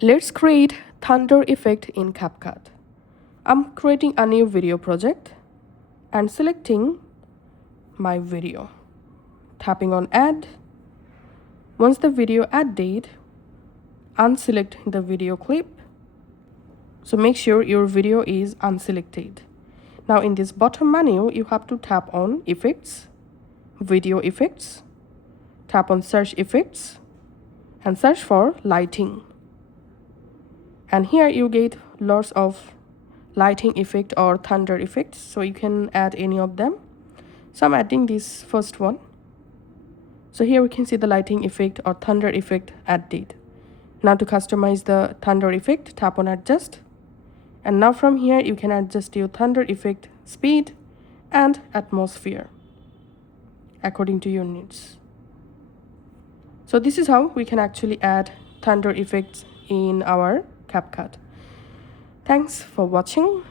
Let's create thunder effect in CapCut. I'm creating a new video project and selecting my video. Tapping on add. Once the video added, unselect the video clip. So make sure your video is unselected. Now in this bottom menu, you have to tap on effects, video effects, tap on search effects and search for lighting. And here you get lots of lighting effect or thunder effects, so you can add any of them. So I'm adding this first one. So here we can see the lighting effect or thunder effect added. Now to customize the thunder effect, tap on adjust. And now from here you can adjust your thunder effect speed and atmosphere according to your needs. So this is how we can actually add thunder effects in our CapCut. Thanks for watching.